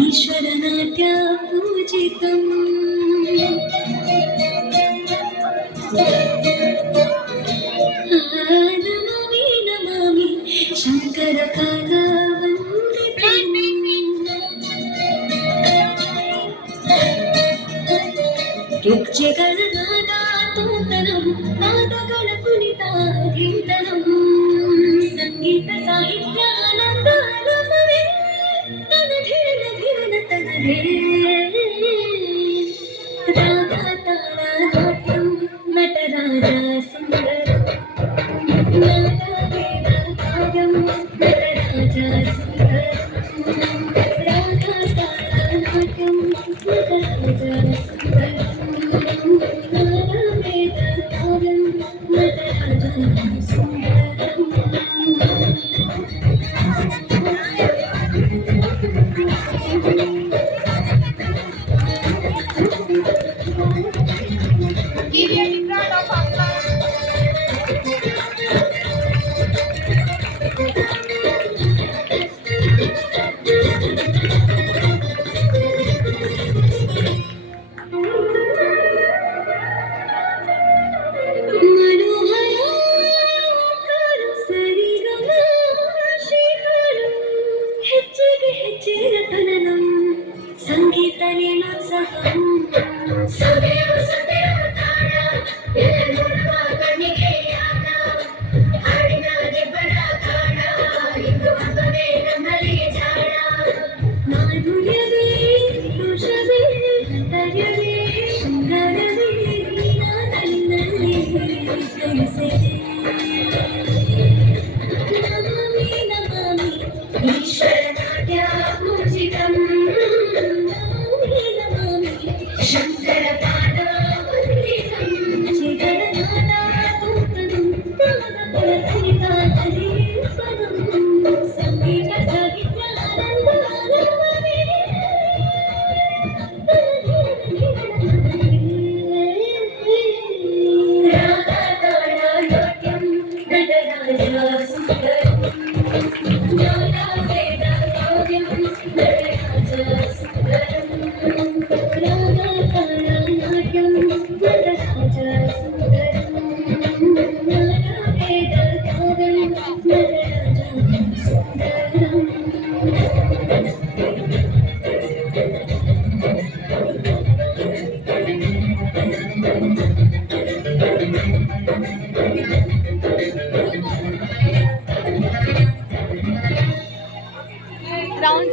ಈಶ್ವರನಾಟ್ಯ ಪೂಜಿತಂ ನಮಾಮಿ ನಮಾಮಿ ಶಂಕರ ಕಲಾವಂದಿತಂ ಗೆಜ್ಜೆಗಳ ನಾದ ತೋಂತನಂ ಪಾದಗಳ ಕುಣಿತ ಧಿಂತನಂ ಸಂಗೀತ ಸಾಹಿತ್ಯ ಆನಂದ ಅನುಭವೇ ತನಧೇನ ಧೀನ ತನಧೇ ರಾಗ ತಾಳ ನಾಟ್ಯಂ ನಟರಾಜ ಸುಂದರ ನಾದ ವೇದ ಕಾವ್ಯಂ ನಟರಾಜ ಸುಂದರ ರಾಗ ತಾಳ ನಾಟ್ಯಂ ನಟರಾಜ ಸುಂದರ ನಾದ ವೇದ ಕಾವ್ಯಂ ನಟರಾಜ ಸುಂದರಂ ಸಂಗೀತ ನೀನೋತ್ಸಾಹಂ ಸದೇವ ಸದೇವ ತಾಣ ಎಲ್ಲ ನೋಡುವ ಕಣ್ಣಿಗೆ ಯಾನ ಹಾಡಿನ ನಿಬ್ಬರ ಕಾಣ ಇಂದು ಹಬ್ಬವೇ ನಮ್ಮಲ್ಲಿ ಜಾಣ ಮಾಧುರ್ಯವೇ ದೋಷವೇ ಧೈರ್ಯವೇ ಶೃಂಗಾರವೇ ನಾದ ನಿನ್ನಲ್ಲಿ ಕಲಿಸಿದೆ ನಮಾಮಿ ನಮಾಮಿ ಈಶ್ವರನಾಟ್ಯ ಪೂಜಿತಂ ನಮಾಮಿ ನಮಾಮಿ ಶಂಕರ ಪಾದವಂದಿತಂ ಜಿಗಣನಾದ ತೂತನಂ ಪಾದಗಳ ಕುಣಿತ ಧೀಪನಂ ಸಂಗೀತ ಸಾಹಿತ್ಯ ಆನಂದ ಅನುಭವೇ ರಾಗ ತಾಳ ನಾಟ್ಯಂ ನಟರಾಜ ಸುಂದರಂ ಜ್ಞಾನ ವೇದ ಕಾವ್ಯಂ ನಟರಾಜ ಸುಂದರಂ ರಾಗ ತಾಳ ನಾಟ್ಯಂ ನಟರಾಜ ಸುಂದರಂ ಜ್ಞಾನ ವೇದ ಕಾವ್ಯಂ ನಟರಾಜ ಸುಂದರಂ Round